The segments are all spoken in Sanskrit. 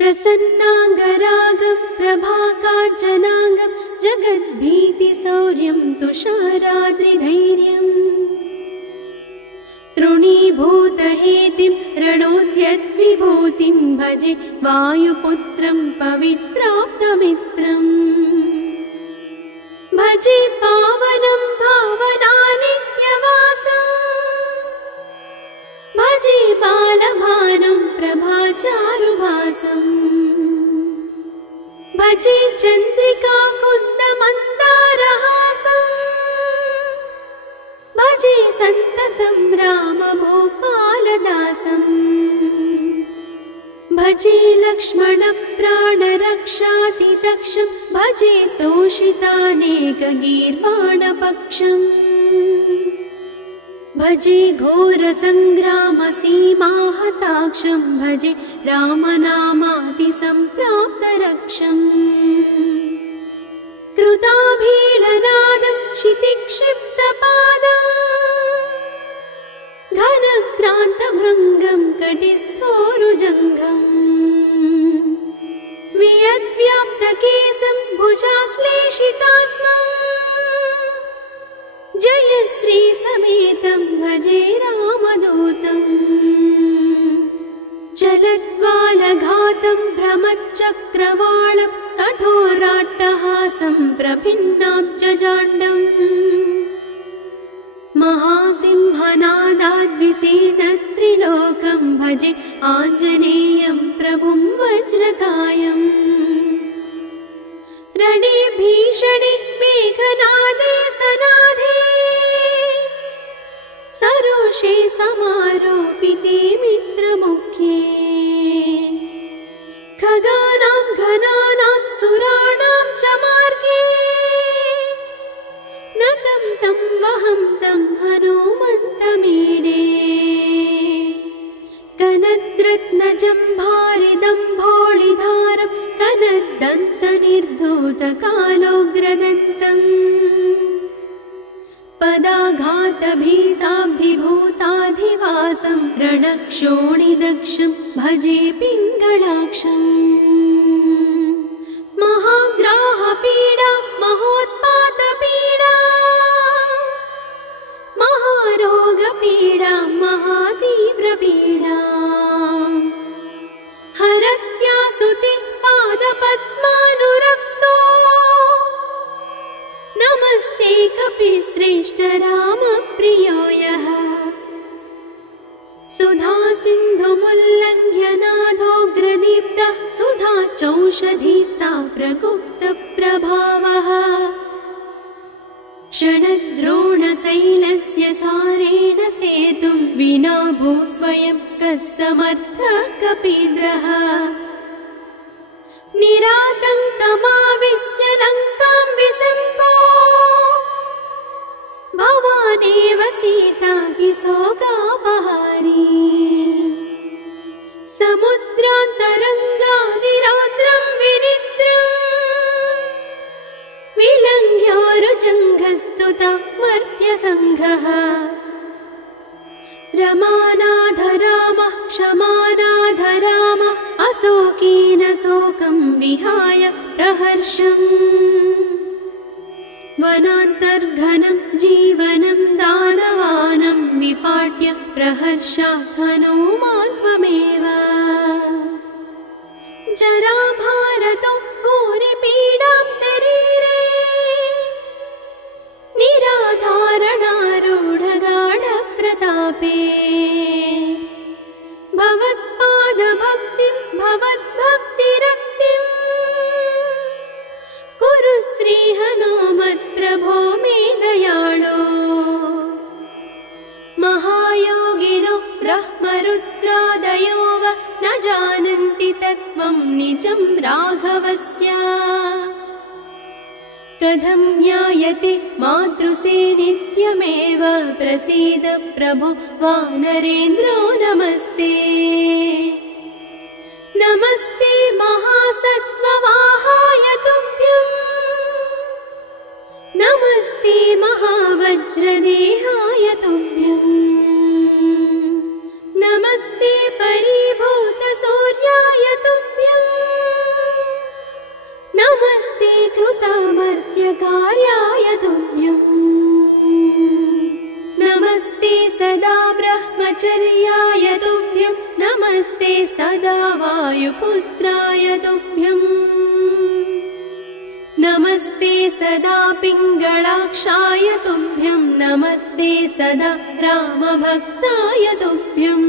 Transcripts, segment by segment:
प्रसन्नाङ्गरागं प्रभाकाञ्चनाङ्गं जगद्भीतिशौर्यं तुषाराद्रिधैर्यम् तृणीभूतहेतिं रणोद्यद्विभूतिं भजे वायुपुत्रं पवित्राप्तमित्रम् भजे पावनं भावनानित्यवासम् भजे बालभानं प्रभाचारुभासम् भजे चन्द्रिका कुन्दमन्दारहासम् भजे सन्ततं रामभूपालदासम् भजे लक्ष्मणप्राणरक्षातिदक्षं भजे तोषितानेकगीर्वाणपक्षम् भजे घोरसङ्ग्रामसीमाहताक्षं भजे रामनामातिसम्प्राप्तरक्षम् कृताभीलनादं क्षितिक्षिप्तपादम् घनक्रान्तभृङ्गं कटिस्थोरुजङ्घम् वियद्व्याप्तकेशं भुजाश्लेषितास्मम् जयश्रीसमेतं भजे रामदूतम् चलद्वालघातं भ्रमच्चक्रवालं कठोराट्टहासं प्रभिन्नाब्जजाण्डम् महासिंहनादाद्विशीर्णत्रिलोकं भजे आञ्जनेयं प्रभुं वज्रकायम् रणे भीषणे मेघनादे सनादे सरोषे समारोपिते मित्रमुख्ये खगानां घनानां सुराणां च मार्गे नतं तं वहं तं हनुमन्तमीडे कनद्रत्नजम्भारिदम्भोळिधारं कनद्दन्तनिर्धूतकालोग्रदन्तम् पदाघातभीताब्धिभूताधिवासं रणक्षोणिदक्षं भजे पिङ्गळाक्षम् महाग्राहपीडा महोत्पातपीडा महारोगपीडा महातीव्रपीडा हरत्यासुते पादपद्मानुरक्तो नमस्ते कपिश्रेष्ठ रामप्रियो यः सुधा सिन्धुमुल्लङ्घ्य नाथोग्रदीप्तः सुधा चौषधीस्ता प्रगुप्तप्रभावः षडद्रोणशैलस्य सारेण सेतुं विना भूस्वयं कः समर्थः कपीन्द्रः निरातङ्कमाविश्य लङ्कां विसम्पो भवानेव सीतातिशोकापहारी समुद्रान्तरङ्गादिरौद्रं विनिद्रम् विलङ्घ्योरुजङ्घस्तुता मर्त्यसङ्घः रमानाधरामः क्षमानाधरामः अशोकेन शोकं विहाय प्रहर्षम् वनान्तर्घनं जीवनं दानवानं विपाट्य प्रहर्षात् हनूमान् त्वमेव जराभारतो भूरिपीडां शरीरे निराधारणारूढगाढप्रतापे भवत्पादभक्तिं भवद्भक्तिरक्तिं कुरु श्रीहनुमत्प्रभो मे दयाळो महायोगिनो ब्रह्मरुद्रादयो वा न जानन्ति तत्त्वं निजं राघवस्य कथं ज्ञायते मातृसे नित्यमेव प्रसीद प्रभो वानरेन्द्रो नमस्ते नमस्ते महासत्त्ववाहाय तुभ्यं नमस्ते महावज्रदेहाय तुभ्यं नमस्ते परिभूतसूर्याय तुभ्यम् परिचर्याय तुभ्यं नमस्ते सदा वायुपुत्राय तुभ्यं नमस्ते सदा पिङ्गलाक्षाय तुभ्यं नमस्ते सदा रामभक्ताय तुभ्यं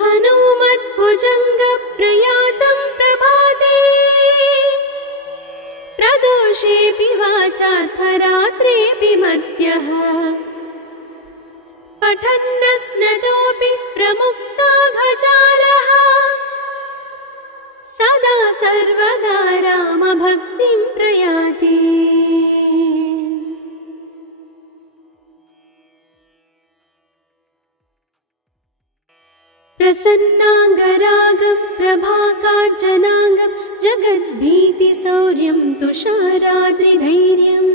हनुमद्भुजङ्गप्रयातं प्रभाते प्रदोषेऽपि वाचार्थरात्रेऽपि मर्त्यः पठन्नस्नतोऽपि प्रमुक्ताघजालः सदा सर्वदा रामभक्तिं प्रयाति प्रसन्नाङ्गरागं प्रभाकाञ्चनाङ्गं जगद्भीतिशौर्यं तुषाराद्रिधैर्यम्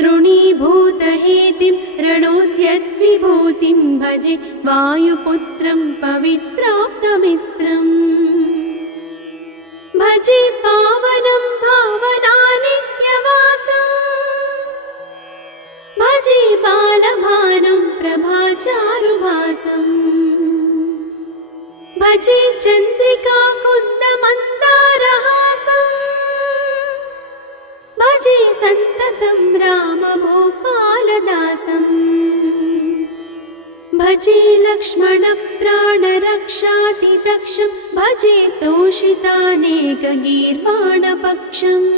तृणीभूतहेतिं रणोद्यद्विभूतिं भजे वायुपुत्रं पवित्राप्तमित्रम् भजे पावनं भावनानित्यवासम् भजे बालभानं प्रभाचारुभासम् भजे चन्द्रिकाकुन्दमन्दारहासम् भजे सन्ततं रामभूपालदासम् भजे लक्ष्मणप्राणरक्षातिदक्षं भजे तोषितानेकगीर्वाणपक्षम्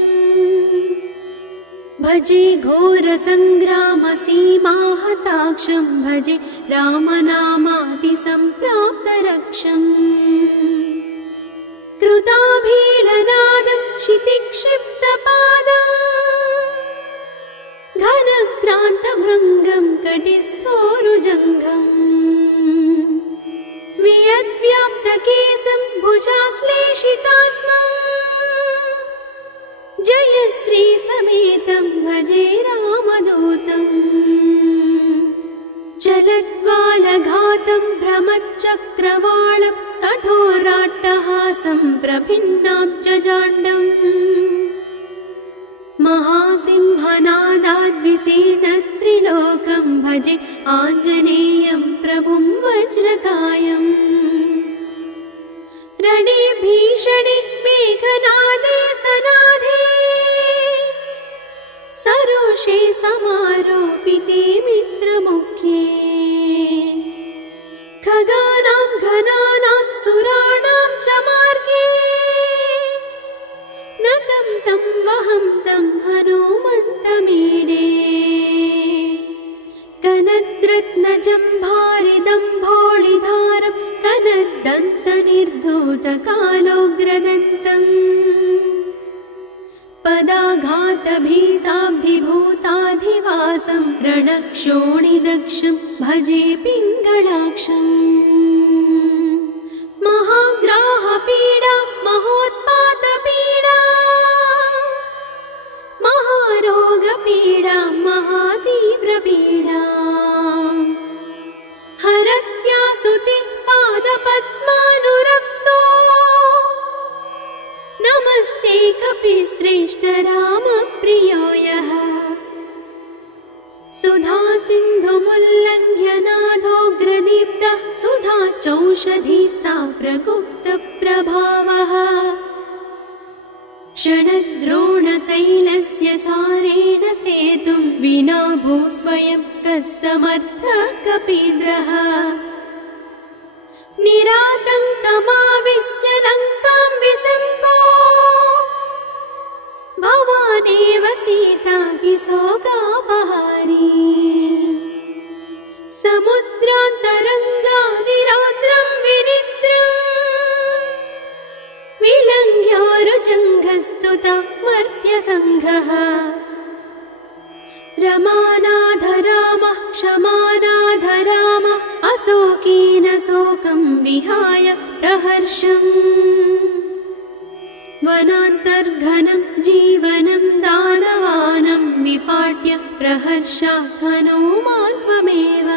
भजे घोरसङ्ग्रामसीमाहताक्षं भजे रामनामातिसम्प्राप्तरक्षम् कृताभीलनादं क्षितिक्षिप्तपादम् घनक्रान्तभृङ्गं कटिस्थोरुजङ्घम् वियद्व्याप्तकेशं भुजाश्लेषितास्मम् जयश्रीसमेतं भजे रामदूतम् चलद्वालघातं भ्रमच्चक्रवालं कठोराट्टहासं प्रभिन्नाब्जजाण्डम् महासिंहनादाद्विशीर्णत्रिलोकं भजे आञ्जनेयं प्रभुं वज्रकायम् रणे भीषणे मेघनादे सनादे सरोषे समारोपिते मित्रमुख्ये खगानां घनानां सुराणां च मार्गे नतं तं वहं तं हनुमन्तमीडे कनद्रत्नजम्भारिदम्भोळिधारं कनद्दन्तनिर्धूतकालोग्रदन्तम् पदाघातभीताब्धिभूताधिवासं रणक्षोणिदक्षं भजे पिङ्गलाक्षम् महाग्राहपीडा महोत्पातपीडा महारोगपीडा महातीव्रपीडा हरत्यासुते पादपद्मानुरक्तो नमस्ते कपिश्रेष्ठ रामप्रियो यः सुधा सिन्धुमुल्लङ्घ्य नाथोग्रदीप्तः सुधा चौषधीस्था प्रगुप्तप्रभावः षडद्रोणशैलस्य सारेण सेतुं विना भूस्वयं कः समर्थः कपीन्द्रः निरातङ्कमाविश्य लङ्कां विसम्पो भवानेव सीतातिशोकापहारी समुद्रान्तरङ्गादिरौद्रं विनिद्रम् विलङ्घ्योरुजङ्घस्तुता मर्त्यसङ्घः रमानाधरामः क्षमानाधरामः अशोकेन शोकं विहाय प्रहर्षम् वनान्तर्घनं जीवनं दानवानं विपाट्य प्रहर्षात् हनुमान् त्वमेव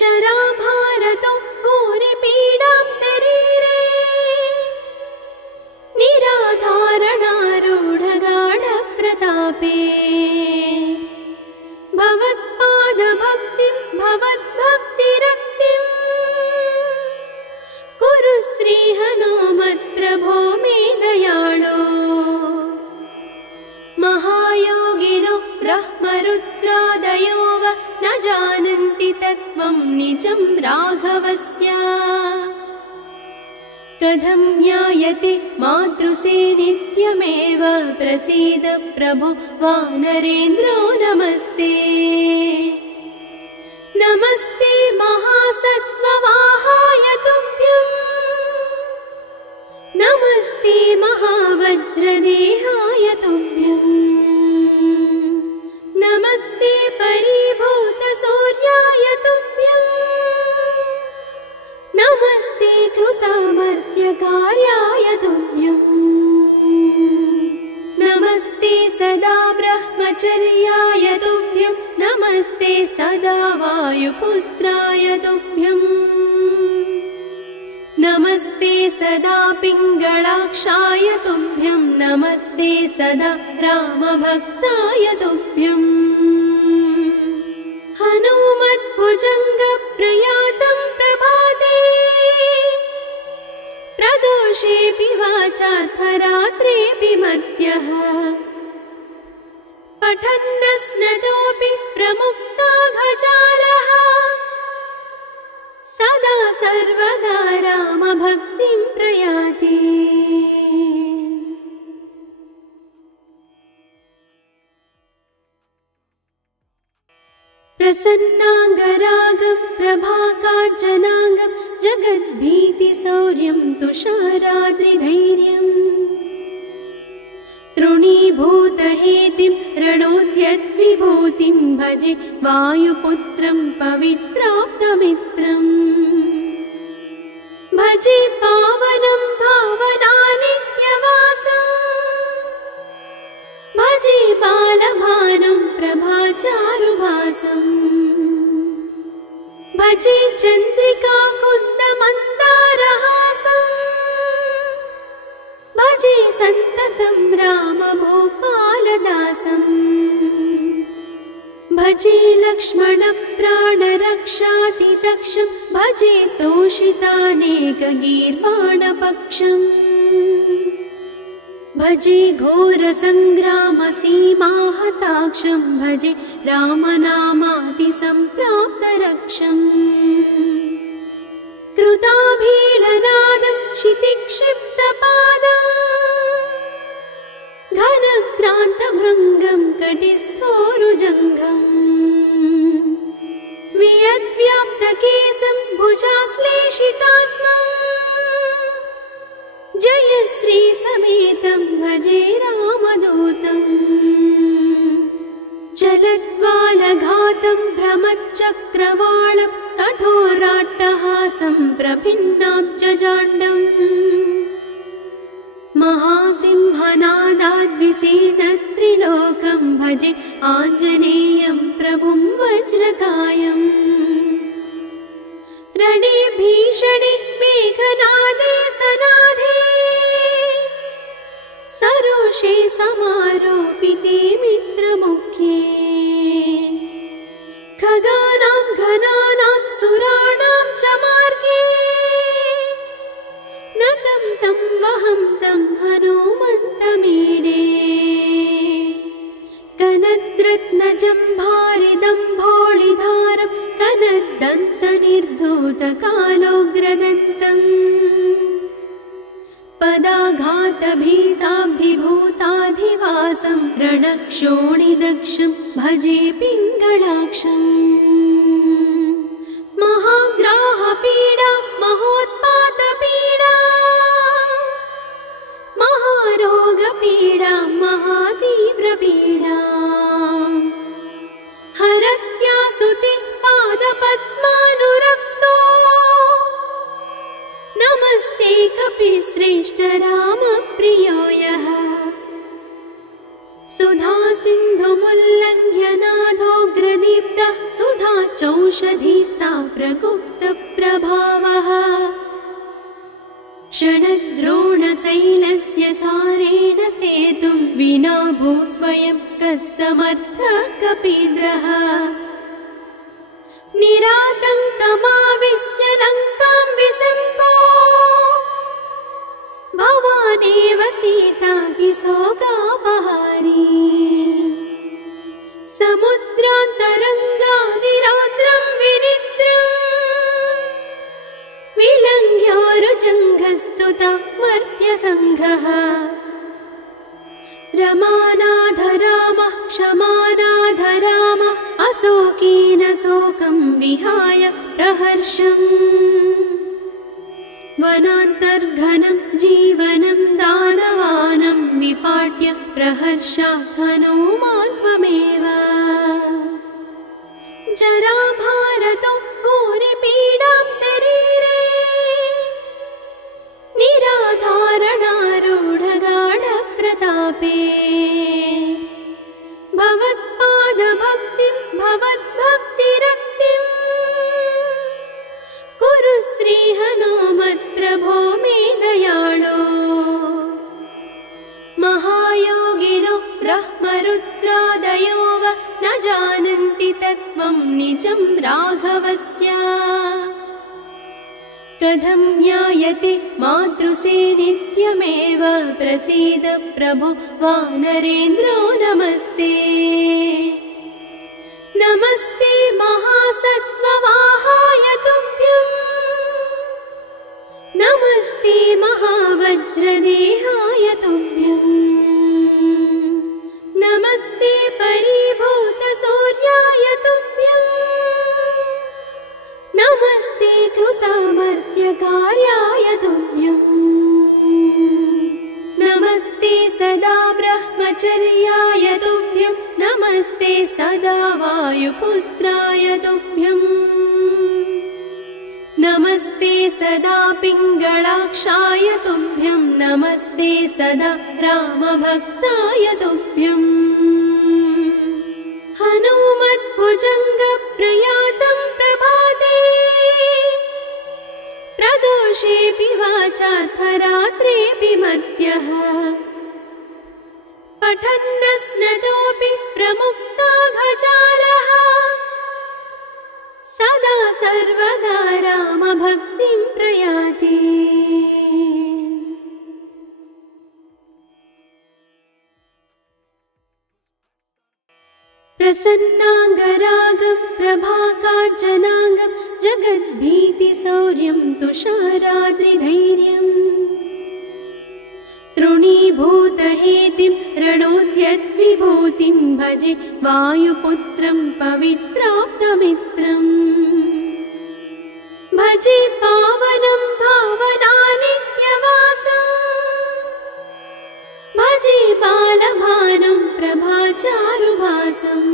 जराभारतो भूरिपीडां शरीरे निराधारणारूढगाढप्रतापे भवत् निजं राघवस्य कथं ज्ञायते मातृसे नित्यमेव प्रसीद प्रभो वानरेन्द्रो नमस्ते नमस्ते महासत्त्ववाहाय तुभ्यं नमस्ते महावज्रदेहाय तुभ्यं नमस्ते परिभूतसूर्याय तुभ्यं नमस्ते कृतामर्त्यकार्याय तुभ्यं नमस्ते सदा ब्रह्मचर्याय तुभ्यं नमस्ते सदा वायुपुत्राय तुभ्यं नमस्ते सदा पिङ्गळाक्षाय तुभ्यं नमस्ते सदा रामभक्ताय तुभ्यं हनुमद्भुजङ्गप्रयातं प्रभाते प्रदोषेऽपि वाचार्थरात्रेऽपि मर्त्यः पठन्नस्नतोऽपि प्रमुक्ताघजालः सदा सर्वदा रामभक्तिं प्रयाति प्रसन्नाङ्गरागं प्रभाकाञ्चनाङ्गं जगद्भीतिशौर्यं तुषाराद्रिधैर्यम् तृणीभूतहेतिं रणोद्यद्विभूतिं भजे वायुपुत्रं पवित्राप्तमित्रम् भजे पावनं भावनानित्यवासम् भजे बालभानुं प्रभाचारुभासम् भजे चन्द्रिकाकुन्दमन्दारहासम् भजे सन्ततं रामभूपालदासम् भजे लक्ष्मणप्राणरक्षातिदक्षं भजे तोषितानेकगीर्वाणपक्षम् भजे घोरसङ्ग्रामसीमाहताक्षं भजे रामनामातिसम्प्राप्तरक्षम् कृताभीलनादं क्षितिक्षिप्तपादम् घनक्रान्तभृङ्गं कटिस्थोरुजङ्घम् वियद्व्याप्तकेशं भुजाश्लेषितास्मम् जयश्रीसमेतं भजे रामदूतम् चलद्वालघातं भ्रमच्चक्रवालं कठोराट्टहासं प्रभिन्नाब्जजाण्डम् महासिंहनादाद्विशीर्णत्रिलोकं भजे आञ्जनेयं प्रभुं वज्रकायम् रणे भीषणे मेघनादे सनाधे सरोषे समारोपिते मित्रमुख्ये खगानां घनानां सुराणां च मार्गे नतं तं वहं तं हनुमन्तमीडे कनद्रत्नजम्भारिदम्भोळिधारं कनद्दन्तनिर्धूतकालोग्रदन्तम् पदाघातभीताब्धिभूताधिवासं रणक्षोणिदक्षं भजे पिङ्गळाक्षम् महाग्राहपीडा महोत्पातपीडा महारोगपीडा महातीव्रपीडा हरत्यासुते पादपद्मानुरक्तो नमस्ते कपिश्रेष्ठ रामप्रियो यः सुधा सिन्धुमुल्लङ्घ्यनाथोग्रदीप्तः सुधा चौषधीस्था प्रगुप्तप्रभावः षडद्रोणशैलस्य सारेण सेतुं विना भूस्वयं कः समर्थः कपीन्द्रः निरातङ्कमाविश्य लङ्कां विसम्पो भवानेव सीतातिशोकापहारी समुद्रान्तरङ्गादिरौद्रं विनिद्रम् पुरस्तुता मर्त्यसङ्घः रमानाथ रामः क्षमानाथ रामः अशोकेन शोकं विहाय प्रहर्षम् वनान्तर्घनं जीवनं दानवानं विपाट्य प्रहर्षात् हनूमान् त्वमेव जराभारतो भूरिपीडां शरीरे निराधारणारूढगाढप्रतापे भवत्पादभक्तिं भवद्भक्तिरक्तिं कुरु श्रीहनुमत्प्रभो मे दयाळो महायोगिनो ब्रह्मरुद्रादयो वा न जानन्ति तत्त्वं निजं राघवस्य कथं ज्ञायते मातृसे नित्यमेव प्रसीद प्रभो वानरेन्द्रो नमस्ते नमस्ते महासत्त्ववाहाय तुभ्यं नमस्ते महावज्रदेहाय तुभ्यं नमस्ते परिभूतसूर्याय तुभ्यं नमस्ते कृतामर्त्यकार्याय तुभ्यं नमस्ते सदा ब्रह्मचर्याय तुभ्यं नमस्ते सदा वायुपुत्राय तुभ्यं नमस्ते सदा पिङ्गळाक्षाय तुभ्यं नमस्ते सदा रामभक्ताय तुभ्यं हनुमद्भुजङ्गप्रयातं प्रभाते प्रदोषेऽपि वाचार्थरात्रेऽपि मर्त्यः पठन्नस्नतोऽपि प्रमुक्ताघजालः सदा सर्वदा रामभक्तिं प्रयाति प्रसन्नाङ्गरागं प्रभाकाञ्चनाङ्गं जगद्भीतिशौर्यं तुषाराद्रिधैर्यम् तृणीभूतहेतिं रणोद्यद्विभूतिं भजे वायुपुत्रं पवित्राप्तमित्रम् भजे पावनं भावनानित्यवासम् भजे बालभानं प्रभाचारुभासम्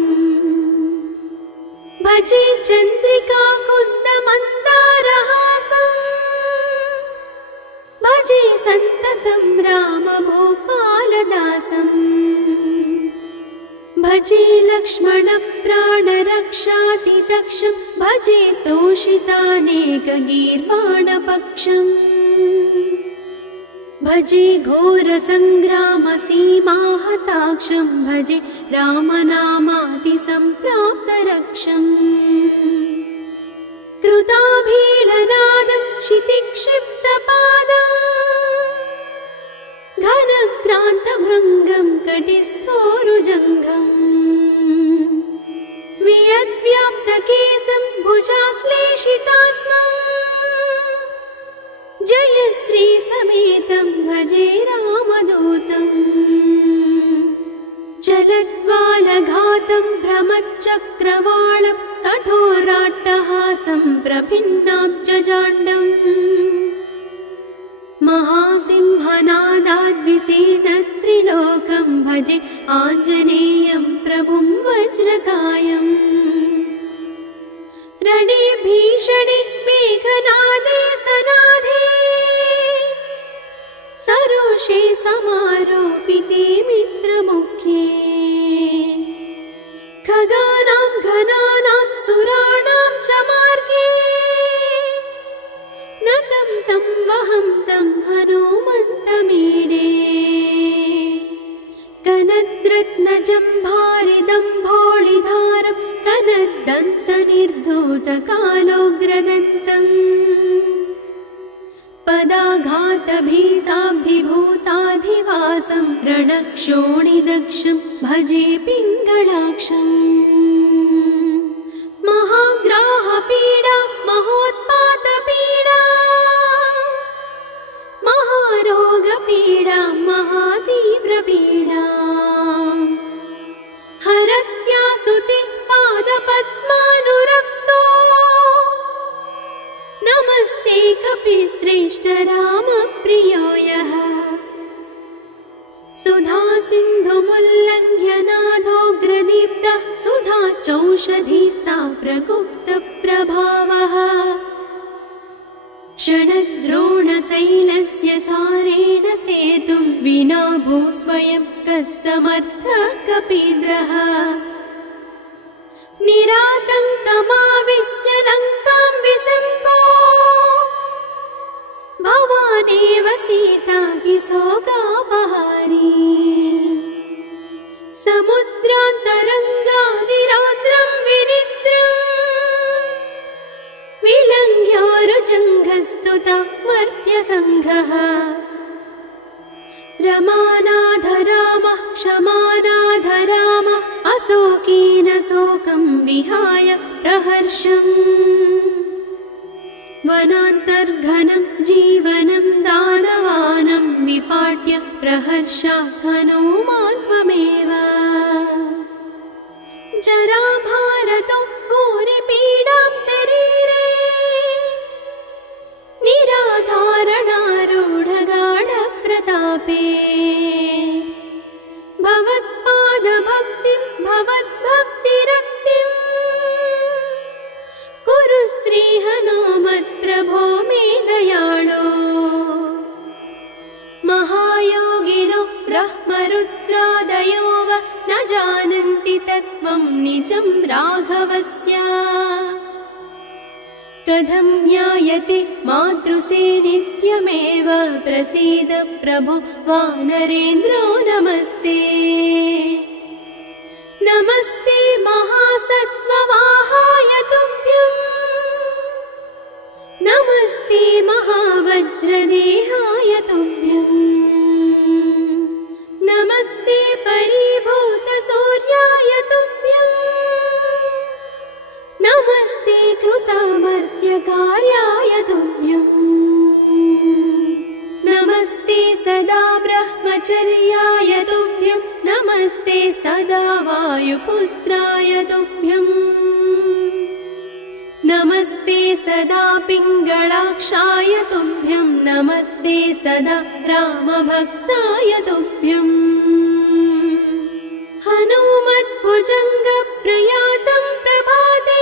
भजे चन्द्रिका कुन्दमन्दारहासम् भजे सन्ततं रामभूपालदासम् भजे लक्ष्मणप्राणरक्षातिदक्षं भजे तोषितानेकगीर्वाणपक्षम् भजे घोरसङ्ग्रामसीमाहताक्षं भजे रामनामातिसम्प्राप्तरक्षम् कृताभीलनादं क्षितिक्षिप्तपादम् घनक्रान्तभृङ्गं कटिस्थोरुजङ्घम् वियद्व्याप्तकेशं भुजाश्लेषितास्मम् जयश्रीसमेतं भजे रामदूतम् चलद्वालघातं भ्रमच्चक्रवालं कठोराट्टहासं प्रभिन्नाब्जजाण्डम् महासिंहनादाद्विशीर्णत्रिलोकं भजे आञ्जनेयं प्रभुं वज्रकायम् रणे भीषणे मेघनादे सनाधे सरोषे समारोपिते मित्रमुख्ये खगानां घनानां सुराणां च मार्गे नतं तं वहं तं हनुमन्तमीडे कनद्रत्नजम्भारिदम्भोळिधारं कनद्दन्तनिर्धूतकालोग्रदन्तम् पदाघातभीताब्धिभूताधिवासं रणक्षोणिदक्षं भजे पिङ्गळाक्षम् महाग्राहपीडा महोत्पातपीडा श्रेष्ठ रामप्रियो यः सुधा सिन्धुमुल्लङ्घ्य नाथोग्रदीप्तः सुधा चौषधीस्ता प्रगुप्तप्रभावः षडद्रोणशैलस्य सारेण सेतुं विना भूस्वयं कः समर्थः कपीन्द्रः निरातङ्कमाविश्य लङ्कां विसङ्को भवानेव सीतातिशोकापहारी समुद्रान्तरङ्गादिरौद्रं विनिद्रम् विलङ्घ्योरुजङ्घस्तुता मर्त्यसङ्घः रमानाथ रामः क्षमानाथ रामः अशोकेन शोकं विहाय प्रहर्षम् वनान्तर्घनं जीवनं दानवानं विपाट्य प्रहर्षात् हनूमान् त्वमेव जराभारतो भूरिपीडां शरीरे निराधारणारूढगाढप्रतापे भवत्पादभक्तिं भवद्भक्तिरक्तिं कुरु श्रीहनुमत्प्रभो मे दयाळो महायोगिनो ब्रह्मरुद्रादयो वा न जानन्ति तत्त्वं निजं राघवस्य कथं ज्ञायते मातृसे नित्यमेव प्रसीद प्रभो वानरेन्द्रो नमस्ते नमस्ते महासत्त्ववाहाय तुभ्यं नमस्ते महावज्रदेहाय तुभ्यं नमस्ते परिभूतसूर्याय तुभ्यं नमस्ते कृतामर्त्यकार्याय तुभ्यं नमस्ते सदा ब्रह्मचर्याय तुभ्यं नमस्ते सदा वायुपुत्राय तुभ्यं नमस्ते सदा पिङ्गळाक्षाय तुभ्यं नमस्ते सदा रामभक्ताय तुभ्यं हनुमद्भुजङ्गप्रयातं प्रभाते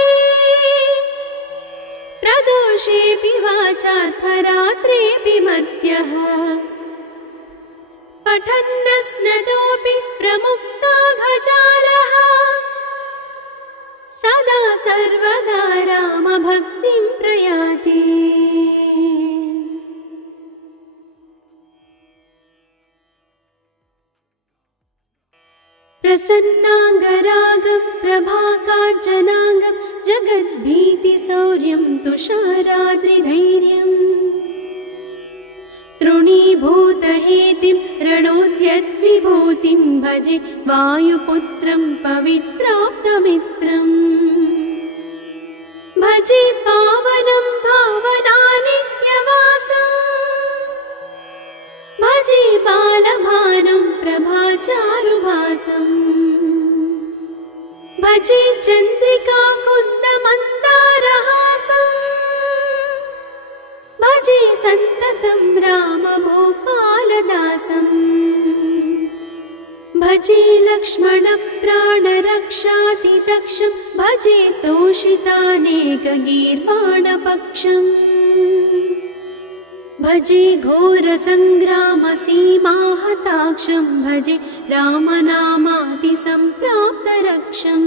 प्रदोषेऽपि वाचार्थरात्रेऽपि मर्त्यः पठन्नस्नतोऽपि प्रमुक्ताघजालः सदा सर्वदा रामभक्तिं प्रयाति प्रसन्नाङ्गरागं प्रभाकाञ्चनाङ्गं जगद्भीतिशौर्यं तुषाराद्रिधैर्यम् तृणीभूतहेतिं रणोद्यद्विभूतिं भजे वायुपुत्रं पवित्राप्तमित्रम् भजे पावनं भावनानित्यवासम् भजे बालभानुं प्रभाचारुभासम् भजे चन्द्रिकाकुन्दमन्दारहासम् भजे सन्ततं रामभूपालदासम् भजे लक्ष्मणप्राणरक्षातिदक्षं भजे तोषितानेकगीर्वाणपक्षम् भजे घोरसङ्ग्रामसीमाहताक्षं भजे रामनामातिसम्प्राप्तरक्षम्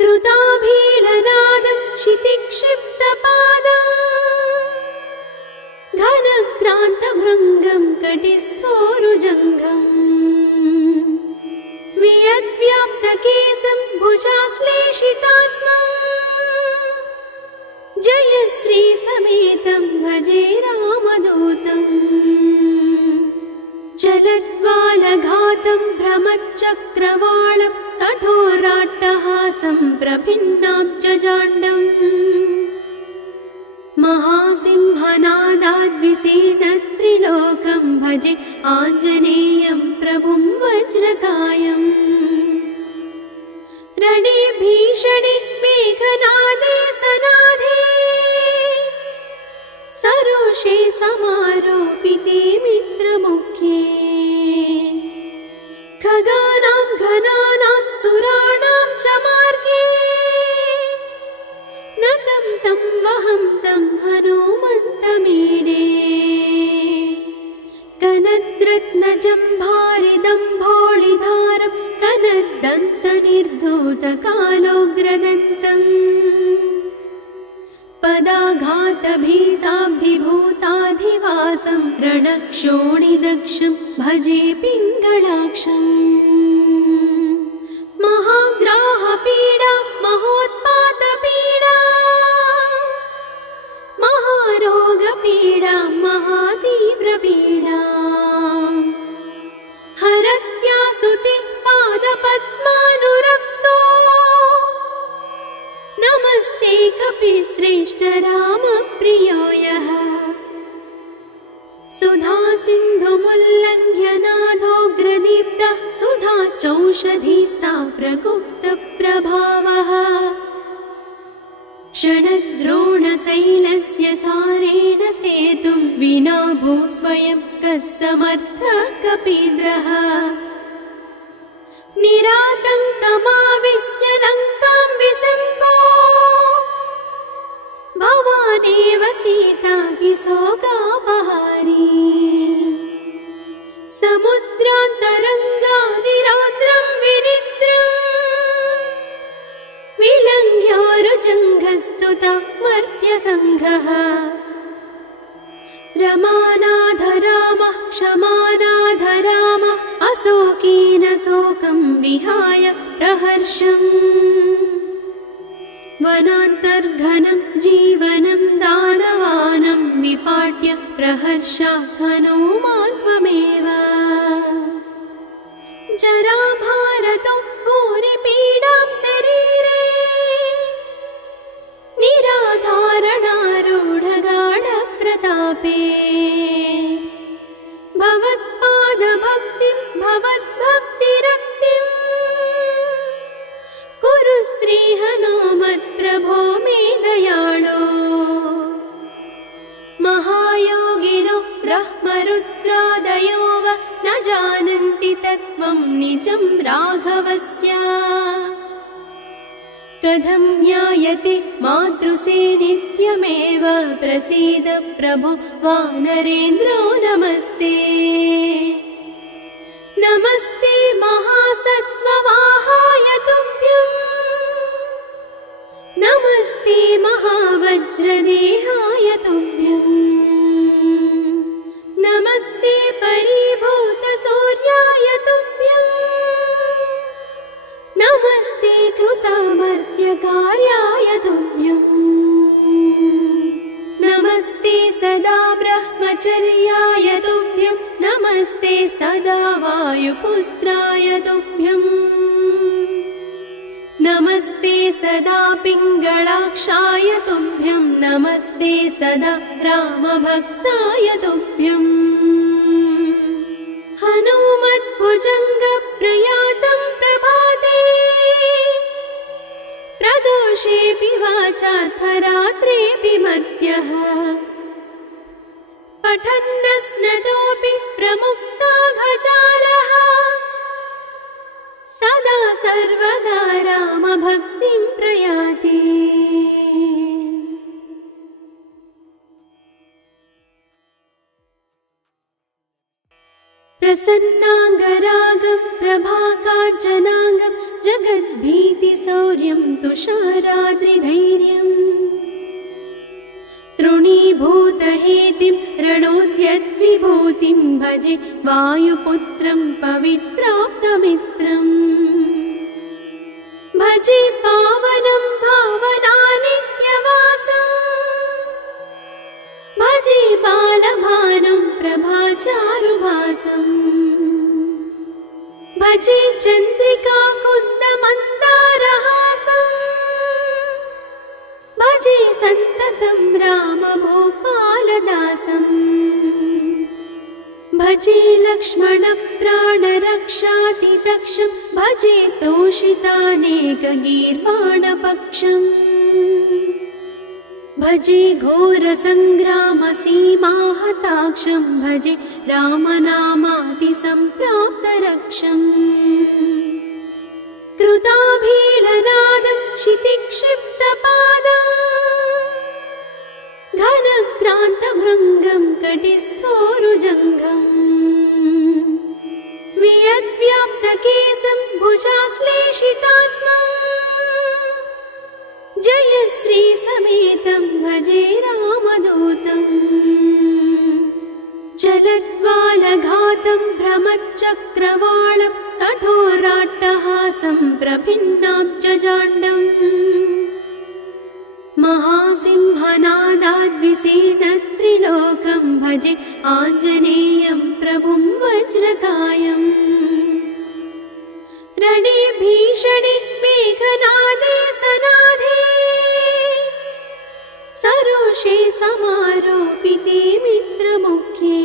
कृताभीलनादं क्षितिक्षिप्तपादम् घनक्रान्तभृङ्गं कटिस्थोरुजङ्घम् वियद्व्याप्तकेशं भुजाश्लेषितास्मम् जयश्री समेतं भजे रामदूतम् चलद्वालघातं भ्रमच्चक्रवालं कठोराट्टहासं प्रभिन्नाब्जजाण्डम् महासिंहनादाद्विशीर्णत्रिलोकं भजे आञ्जनेयं प्रभुं वज्रकायम् रणे भीषणे मेघनादे सनादे सरोषे समारोपिते मित्रमुख्ये खगानां घनानां सुराणां च मार्गे नतं तं वहं तं हनुमन्तमीडे कनद्रत्नजम्भारिदम्भोळिधारं कनद्दन्तनिर्धूतकालोग्रदन्तम् पदाघातभीताब्धिभूताधिवासं रणक्षोणिदक्षं भजे पिङ्गळाक्षम् महाग्राहपीडा महोत्पातपीडा महारोगपीडा महातीव्रपीडा हरत्यासुति पादपद्मानुरक्तो नमस्ते कपिश्रेष्ठ रामप्रियो यः सुधा सिन्धुमुल्लङ्घ्य नाथोग्रदीप्तः सुधा चौषधीस्ता प्रगुप्तप्रभावः षडद्रोणशैलस्य सारेण सेतुं विना भूस्वयं कः समर्थः कपीन्द्रः निरातङ्कमाविश्य लङ्कां विसङ्गो भवानेव सीतातिशोकापहारी समुद्रान्तरङ्गादिरौद्रं विनिद्रम् विलङ्घ्योरुजङ्घस्तुता मर्त्यसङ्घः रमानाधरामः क्षमानाधरामः अशोकेन शोकं विहाय प्रहर्षम् वनान्तर्घनं जीवनं दानवानं विपाट्य प्रहर्षात् हनुमान् त्वमेव जराभारतो भूरिपीडां शरीरे निराधारणारूढगाढप्रतापे भवत्पादभक्तिं भवद्भक्तिरक्तिं कुरु श्रीहनुमत्प्रभो मे दयाळो महायोगिनो ब्रह्मरुद्रादयो वा न जानन्ति तत्त्वं निजं राघवस्य कथं ज्ञायते मातृसे नित्यमेव प्रसीद प्रभो वानरेन्द्रो नमस्ते नमस्ते महासत्त्ववाहाय तुभ्यं नमस्ते महावज्रदेहाय तुभ्यं नमस्ते परिभूतसूर्याय तुभ्यं नमस्ते कृतामर्त्यकार्याय तुभ्यं नमस्ते सदा ब्रह्मचर्याय तुभ्यं नमस्ते सदा वायुपुत्राय तुभ्यं नमस्ते सदा पिङ्गळाक्षाय तुभ्यं नमस्ते सदा रामभक्ताय तुभ्यं हनुमद्भुजङ्गप्रयातं प्रभाते प्रदोषेऽपि वाचार्थरात्रेऽपि मर्त्यः पठन्नस्नतोऽपि प्रमुक्ताघजालः सदा सर्वदा रामभक्तिं प्रयाति प्रसन्नाङ्गरागं प्रभाकाञ्चनाङ्गं जगद्भीतिशौर्यं तुषाराद्रिधैर्यम् तृणीभूतहेतिं रणोद्यद्विभूतिं भजे वायुपुत्रं पवित्राप्तमित्रम् भजे पावनं भावनानित्यवासम् भजे बालभानं प्रभाचारुभासम् भजे चन्द्रिकाकुन्दमन्दारहासम् भजे सन्ततं रामभूपालदासम् भजे लक्ष्मणप्राणरक्षातिदक्षं भजे तोषितानेकगीर्वाणपक्षम् भजे घोरसङ्ग्रामसीमाहताक्षं भजे रामनामातिसम्प्राप्तरक्षम् कृताभीलनादं क्षितिक्षिप्तपादम् घनक्रान्तभृङ्गं कटिस्थोरुजङ्घम् वियद्व्याप्तकेशं भुजाश्लेषितास्मम् जयश्री समेतं भजे रामदूतम् चलद्वालघातं भ्रमच्चक्रवालं कठोराट्टहासं प्रभिन्नाब्जजाण्डम् महासिंहनादाद्विशीर्णत्रिलोकं भजे आञ्जनेयं प्रभुं वज्रकायम् रणे भीषणे मेघनादे सनाधे सरोषे समारोपिते मित्रमुख्ये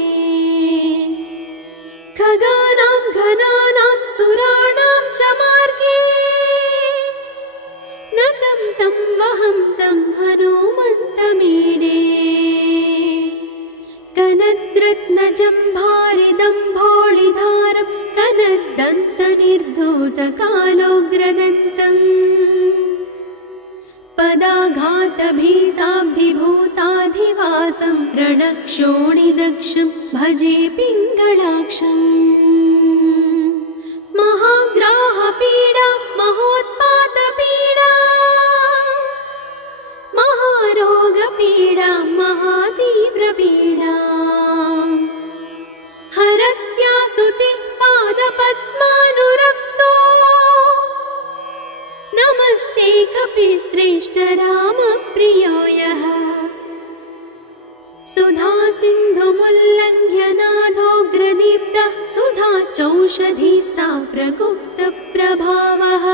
खगानां घनानां सुराणां च मार्गे नतं तं वहं तं हनुमन्तमीडे कनद्रत्नजम्भारिदम्भोळिधारं कनद्दन्तनिर्धूतकालोग्रदन्तम् पदाघातभीताब्धिभूताधिवासं रणक्षोणिदक्षं भजे पिङ्गळाक्षम् महाग्राहपीडा महोत्पातपीडा महारोगपीडा महातीव्रपीडा हरत्यासुते पादपद्मानुरक्तो नमस्ते कपिश्रेष्ठ रामप्रियो यः सुधा सिन्धुमुल्लङ्घ्य नाथोग्रदीप्तः सुधा चौषधीस्ता प्रगुप्तप्रभावः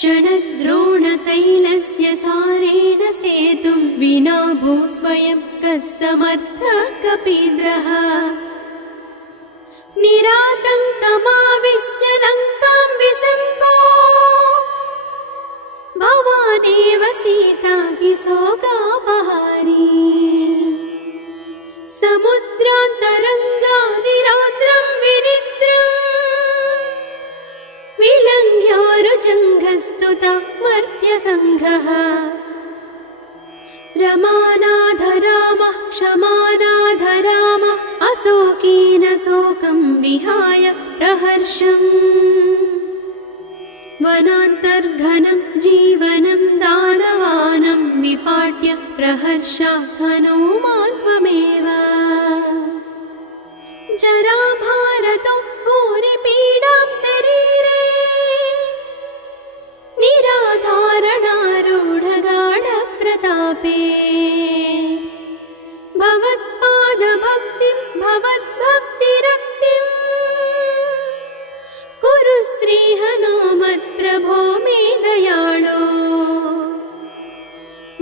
षडद्रोणशैलस्य सारेण सेतुं विना भूस्वयं कः समर्थः कपीन्द्रः निरातङ्कमाविश्य लङ्कां विसम्पो भवानेव सीतातिशोकापहारी समुद्रान्तरङ्गादिरौद्रं विनिद्रम् विलङ्घ्योरुजङ्घस्तुता मर्त्यसङ्घः रमानाथ रामः क्षमानाथ रामः अशोकेन शोकं विहाय प्रहर्षम् वनान्तर्घनं जीवनं दानवानं विपाट्य प्रहर्षात् हनुमान् त्वमेव जराभारतो भूरिपीडां शरीरे निराधारणारूढगाढप्रतापे भवत्पादभक्तिं भवद्भक्तिरक्तिं कुरु श्रीहनुमत्प्रभो मे दयाळो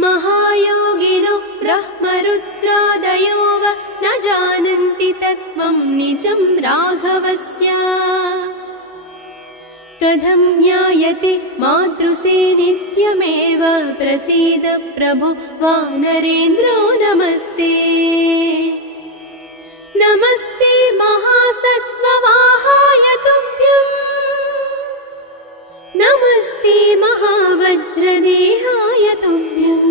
महायोगिनो ब्रह्मरुद्रादयो वा न जानन्ति तत्त्वं निजं राघवस्य कथं ज्ञायते मातृसे नित्यमेव प्रसीद प्रभो वानरेन्द्रो नमस्ते नमस्ते महासत्त्ववाहाय तुभ्यं नमस्ते महावज्रदेहाय तुभ्यं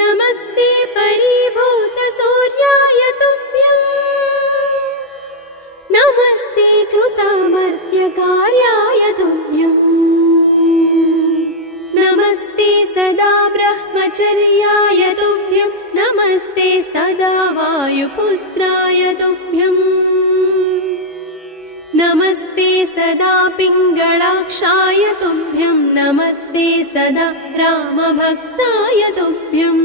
नमस्ते परिभूतसूर्याय तुभ्यं नमस्ते कृतामर्त्यकार्याय तुभ्यं नमस्ते सदा ब्रह्मचर्याय तुभ्यं नमस्ते सदा वायुपुत्राय तुभ्यं नमस्ते सदा पिङ्गळाक्षाय तुभ्यं नमस्ते सदा रामभक्ताय तुभ्यं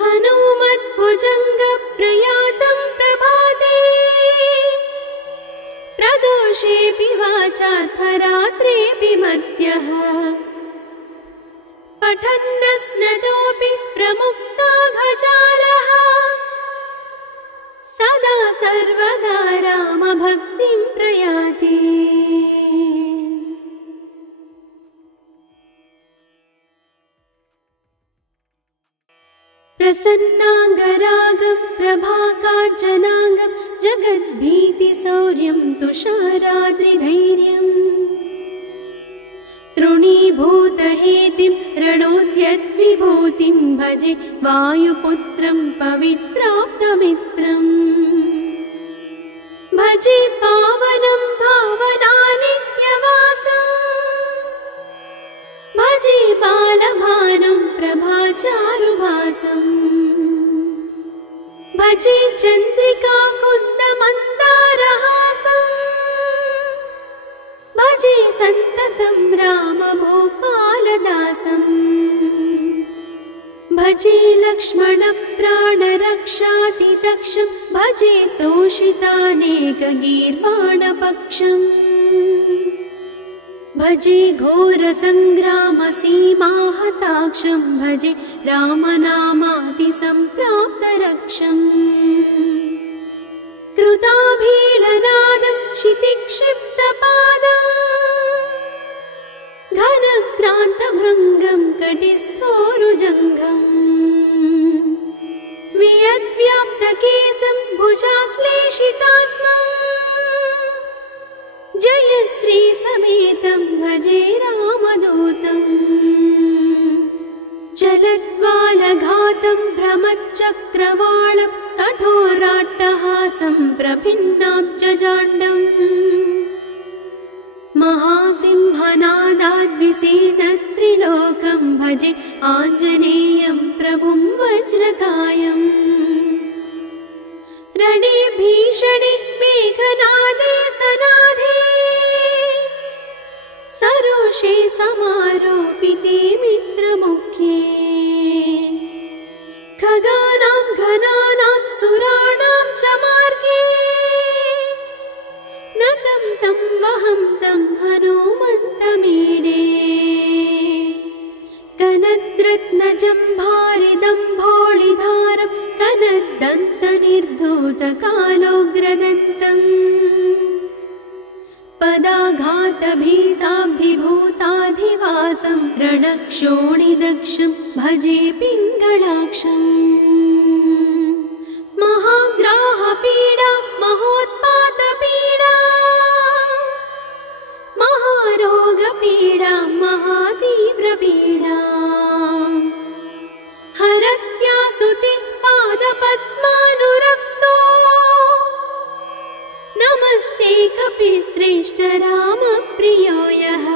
हनुमद्भुजङ्गप्रयातं प्रभाते प्रदोषेऽपि वाचार्थरात्रेऽपि मर्त्यः पठन्नस्नतोऽपि प्रमुक्ताघजालः सदा सर्वदा रामभक्तिं प्रयाति प्रसन्नाङ्गरागं प्रभाकाञ्चनाङ्गं जगद्भीतिशौर्यं तुषाराद्रिधैर्यम् तृणीभूतहेतिं रणोद्यद्विभूतिं भजे वायुपुत्रं पवित्राप्तमित्रम् भजे पावनं भावनानित्यवासम् भजे बालभानुं प्रभाचारुभासम् भजे चन्द्रिकाकुन्दमन्दारहासम् भजे सन्ततं रामभूपालदासम् भजे लक्ष्मणप्राणरक्षातिदक्षं भजे तोषितानेकगीर्वाणपक्षम् भजे घोरसङ्ग्रामसीमाहताक्षं भजे रामनामातिसम्प्राप्तरक्षम् कृताभीलनादं क्षितिक्षिप्तपादम् घनक्रान्तभृङ्गं कटिस्थोरुजङ्घम् वियद्व्याप्तकेशं भुजाश्लेषितास्मम् जयश्रीसमेतं भजे रामदूतम् चलद्वालघातं भ्रमच्चक्रवालं कठोराट्टहासं प्रभिन्नाब्जजाण्डम् महासिंहनादाद्विशीर्णत्रिलोकं भजे आञ्जनेयं प्रभुं वज्रकायम् रणे भीषणे मेघनादे सनाधे सरोषे समारोपिते मित्रमुख्ये खगानां घनानां सुराणां च मार्गे नतं तं वहं तं हनुमन्तमीडे कनद्रत्नजम्भारिदम्भोळिधारं कनद्दन्तनिर्धूतकालोग्रदन्तम् पदाघातभीताब्धिभूताधिवासं रणक्षोणिदक्षं भजे पिङ्गळाक्षम् महाग्राहपीडा महोत्पातपीडा महारोगपीडा महातीव्रपीडा हरत्यासुते पादपद्मानुरक्तो नमस्ते कपिश्रेष्ठ रामप्रियो यः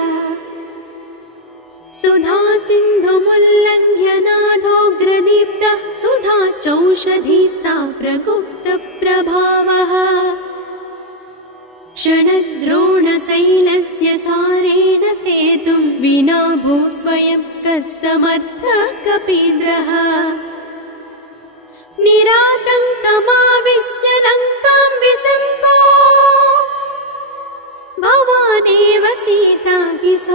सुधा सिन्धुमुल्लङ्घ्य नाथोग्रदीप्तः सुधा चौषधीस्ता प्रगुप्तप्रभावः षडद्रोणशैलस्य सारेण सेतुं विना भूस्वयं कः समर्थः कपीन्द्रः निरातङ्कमाविश्य लङ्कां विसम्पो भवानेव सीतातिशोकापहारी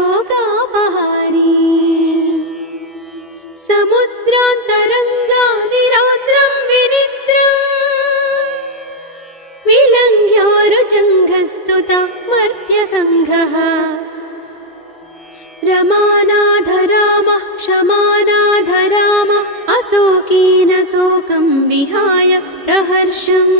समुद्रान्तरङ्गादिरौद्रं विनिद्रम् विलङ्घ्योरुजङ्घस्तुता मर्त्यसङ्घः रमानाधरामः क्षमानाधरामः अशोकेन शोकं विहाय प्रहर्षम्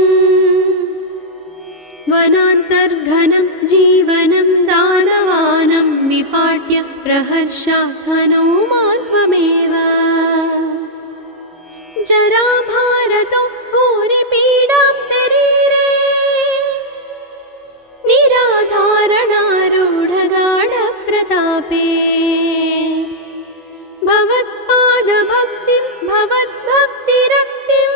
वनान्तर्घनं जीवनं दानवानं विपाट्य प्रहर्षात् हनूमान् त्वमेव जराभारतो भूरिपीडां शरीरे निराधारणारूढगाढप्रतापे भवत्पादभक्तिं भवद्भक्तिरक्तिं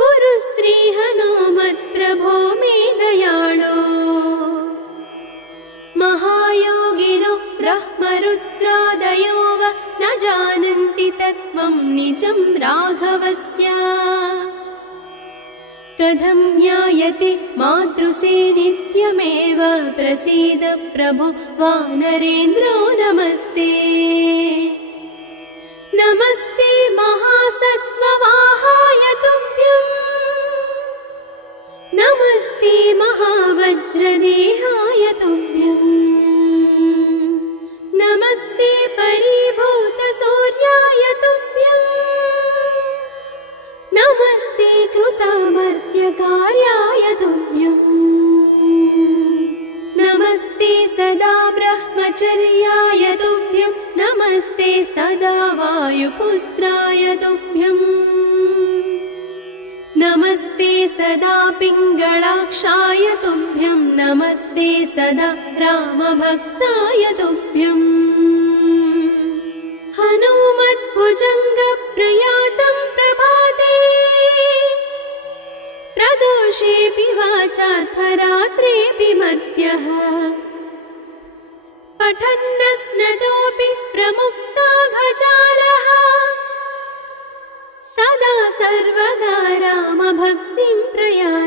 कुरु श्रीहनुमत्प्रभो मे दयाळो महायोगिनो ब्रह्मरुद्रादयो वा न जानन्ति तत्त्वं निजं राघवस्य कथं ज्ञायते मातृसे नित्यमेव प्रसीद प्रभो वानरेन्द्रो नमस्ते नमस्ते महासत्त्ववाहाय तुभ्यं नमस्ते महावज्रदेहाय तुभ्यं नमस्ते परिभूतसूर्याय तुभ्यम् सदा वायुपुत्राय तुभ्यम् नमस्ते सदा पिङ्गलाक्षाय तुभ्यं नमस्ते सदा रामभक्ताय तुभ्यम् हनुमद्भुजङ्गप्रयातं प्रभाते प्रदोषेऽपि वाचार्थरात्रेऽपि मर्त्यः पठन्नस्नतोऽपि प्रमुक्ताघजालः सदा सर्वदा रामभक्तिं प्रयाति।